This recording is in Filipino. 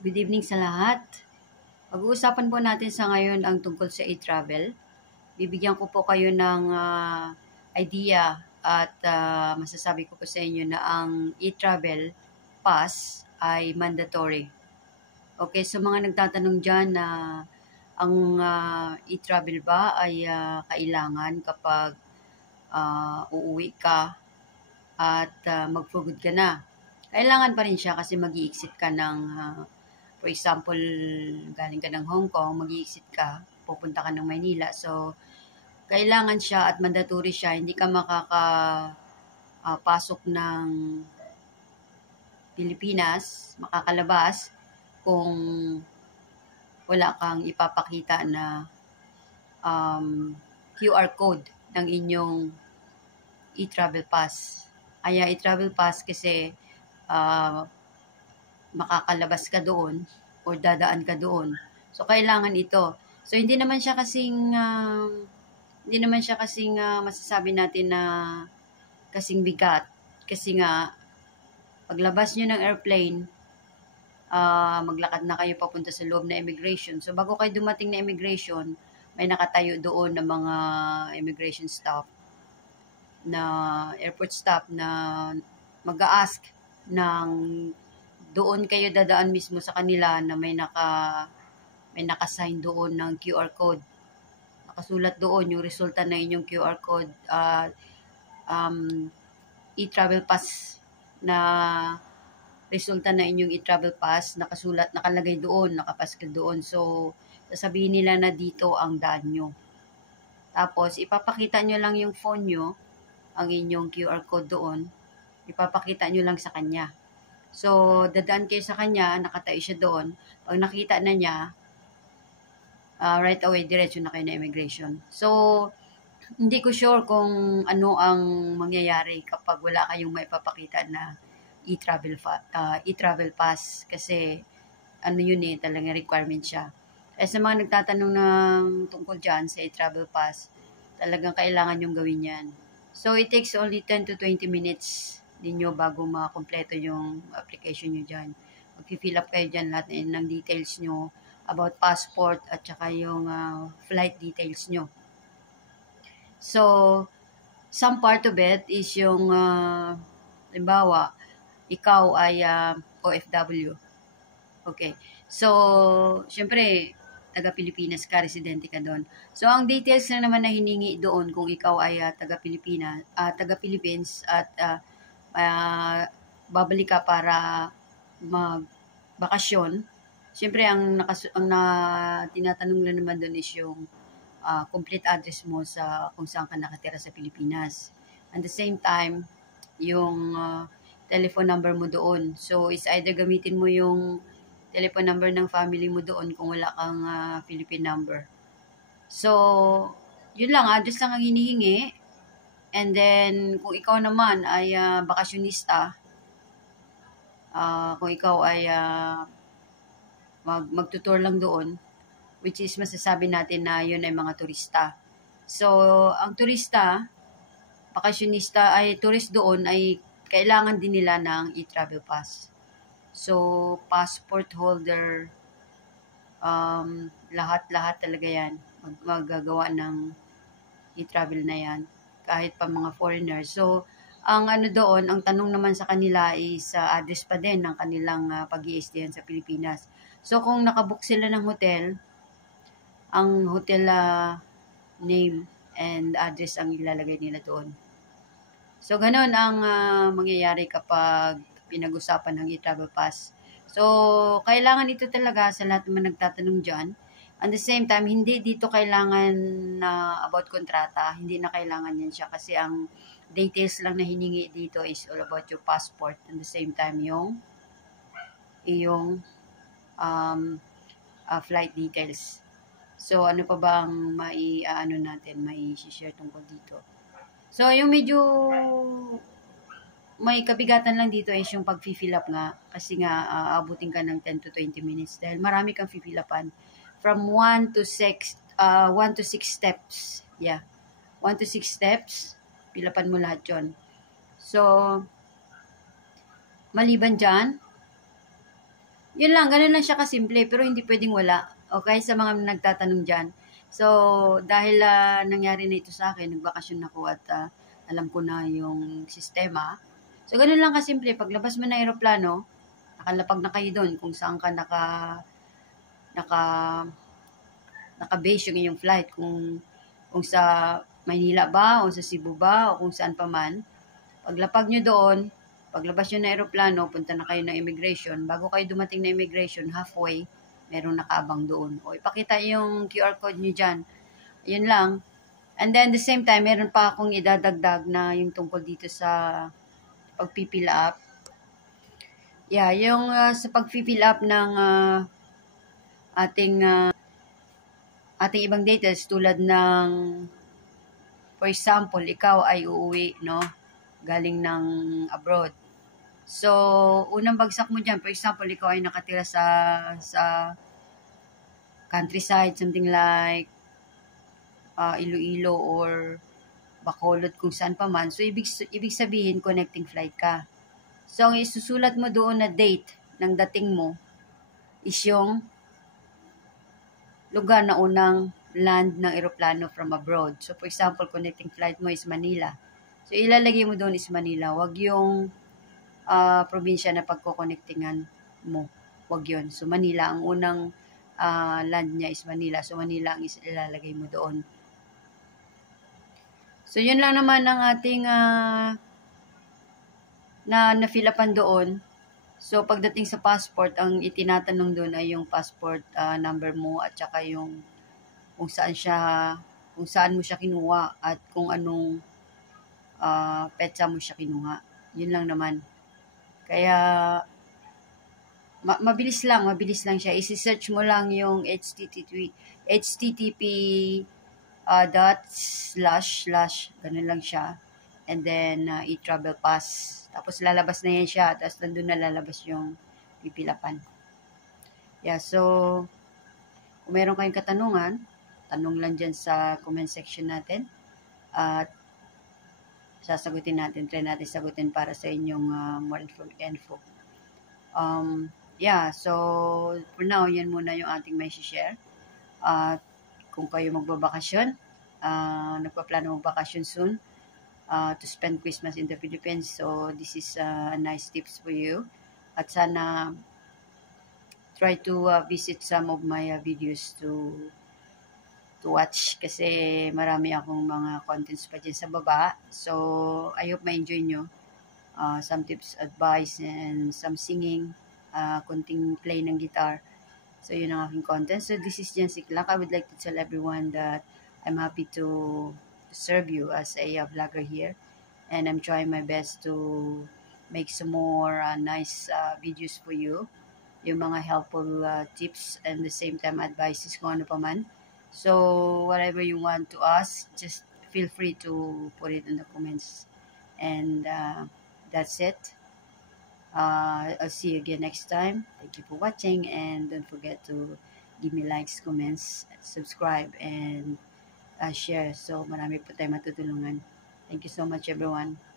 Good evening sa lahat. Pag-uusapan po natin sa ngayon ang tungkol sa e-travel. Bibigyan ko po kayo ng idea at masasabi ko po sa inyo na ang e-travel pass ay mandatory. Okay, so mga nagtatanong dyan na ang e-travel ba ay kailangan kapag uuwi ka at mag-for good ka na. Kailangan pa rin siya kasi mag-i-exit ka ng for example, galing ka ng Hong Kong, mag-i-exit ka, pupunta ka ng Maynila. So, kailangan siya at mandatory siya. Hindi ka makakapasok ng Pilipinas, makakalabas, kung wala kang ipapakita na QR code ng inyong e-travel pass. Kaya e-travel pass kasi makakalabas ka doon o dadaan ka doon. So, kailangan ito. So, hindi naman siya kasing masasabi natin na kasing bigat. Kasi nga, paglabas nyo ng airplane, maglakad na kayo papunta sa loob na immigration. So, bago kayo dumating na immigration, may nakatayo doon na mga immigration staff, na airport staff na mag-a-ask ng doon kayo dadaan mismo sa kanila na may naka-sign doon ng QR code. Nakasulat doon yung resulta ng inyong QR code, e-travel pass na resulta na inyong e-travel pass, nakalagay doon, nakapaskil doon. So, sasabihin nila na dito ang daan nyo. Tapos, ipapakita nyo lang yung phone nyo, ang inyong QR code doon, ipapakita nyo lang sa kanya. So, dadaan kayo sa kanya, nakatayo siya doon. Pag nakita na niya, right away, diretso na kayo na immigration. So, hindi ko sure kung ano ang mangyayari kapag wala kayong maipapakita na e-travel pass. Kasi, ano yun talagang requirement siya. Kaya sa mga nagtatanong ng tungkol dyan sa e-travel pass, talagang kailangan yung gawin yan. So, it takes only 10 to 20 minutes ninyo bago makompleto yung application nyo dyan. Mag-fill up kayo dyan lahat ng details nyo about passport at saka yung flight details nyo. So, some part of it is yung, halimbawa, ikaw ay OFW. Okay. So, syempre, taga-Pilipinas ka, residente ka doon. So, ang details na naman na hiningi doon kung ikaw ay taga-Philippines at babalik ka para magbakasyon. Siyempre, tinatanong na naman doon is yung complete address mo sa kung saan ka nakatira sa Pilipinas. At the same time, yung telephone number mo doon. So, it's either gamitin mo yung telephone number ng family mo doon kung wala kang Philippine number. So, yun lang, address lang ang hinihingi. And then, kung ikaw naman ay bakasyonista, kung ikaw ay magtutour lang doon, which is masasabi natin na yun ay mga turista. So, ang turista, bakasyonista ay tourist doon ay kailangan din nila ng e-travel pass. So, passport holder, lahat talaga yan, magagawa ng e-travel na yan. Kahit pa mga foreigners. So, ang doon, ang tanong naman sa kanila is address pa din ng kanilang pag-i-stayan sa Pilipinas. So, kung nakabook sila ng hotel, ang hotel name and address ang ilalagay nila doon. So, ganun ang mangyayari kapag pinag-usapan ng e-travel pass. So, kailangan ito talaga sa lahat naman nagtatanong dyan. At the same time, hindi dito kailangan na about kontrata. Hindi na kailangan yan siya. Kasi ang details lang na hiningi dito is all about your passport. At the same time, yung flight details. So, ano pa bang mai-share tungkol dito? So, yung medyo may kabigatan lang dito is yung pag-fill up nga. Kasi nga, abutin ka ng 10 to 20 minutes. Dahil marami kang fill upan. From 1 to 6 steps. Yeah. 1 to 6 steps. Pilapan mo lahat yun. So, maliban dyan, Yun lang, ganun lang siya kasimple, pero hindi pwedeng wala. Okay, sa mga nagtatanong dyan. So, dahil nangyari na ito sa akin, nagbakasyon ako at alam ko na yung sistema. So, ganun lang kasimple. Paglabas mo ng aeroplano, nakalapag na kayo doon kung saan ka naka naka-base yung inyong flight. Kung sa Maynila ba, o sa Cebu ba, o kung saan pa man. Paglapag nyo doon, paglabas nyo ng aeroplano, punta na kayo ng immigration. Bago kayo dumating na immigration, halfway, merong nakaabang doon. O ipakita yung QR code nyo dyan. Yun lang. And then, the same time, meron pa akong idadagdag na yung tungkol dito sa pag-fill up. Yeah, yung sa pag-fill up ng ating ibang data tulad ng, for example, ikaw ay uuwi, no? Galing ng abroad. So, unang bagsak mo dyan, for example, ikaw ay nakatira sa countryside, something like Iloilo or Bacolod, kung saan pa man. So, ibig sabihin, connecting flight ka. So, ang isusulat mo doon na date ng dating mo is yung lugar na unang land ng eroplano from abroad. So, for example, connecting flight mo is Manila. So, ilalagay mo doon is Manila. Wag yung probinsya na pagko-connectingan mo. Wag yun. So, Manila, ang unang land niya is Manila. So, Manila ang ilalagay mo doon. So, yun lang naman ang ating na-fill upan doon. So, pagdating sa passport, ang itinatanong doon ay yung passport number mo at saka yung kung saan mo siya kinuha at kung anong petsa mo siya kinuha. Yun lang naman. Kaya, mabilis lang siya. Isi-search mo lang yung http / ganun lang siya. And then, e-travel pass. Tapos, lalabas na yan siya. Tapos, nandun na lalabas yung pipilapan. Yeah, so, kung meron kayong katanungan, tanong lang dyan sa comment section natin. At, sasagutin natin, try natin sagutin para sa inyong more info. Yeah, so, for now, yan muna yung ating may share. At, kung kayo magbabakasyon, nagpaplano magbakasyon soon, to spend Christmas in the Philippines. So, this is nice tips for you. At sana, try to visit some of my videos to watch kasi marami akong mga contents pa dyan sa baba. So, I hope ma-enjoy nyo. Some tips, advice, and some singing, kunting play ng guitar. So, yun ang aking content. So, this is Jen Siklak. I would like to tell everyone that I'm happy to serve you as a vlogger here. And I'm trying my best to make some more nice videos for you. Yung mga helpful tips and the same time advices kung ano pa man. So, whatever you want to ask, just feel free to put it in the comments. And that's it. I'll see you again next time. Thank you for watching, and don't forget to give me likes, comments, subscribe, and share. So, marami po tayo matutulungan. Thank you so much, everyone.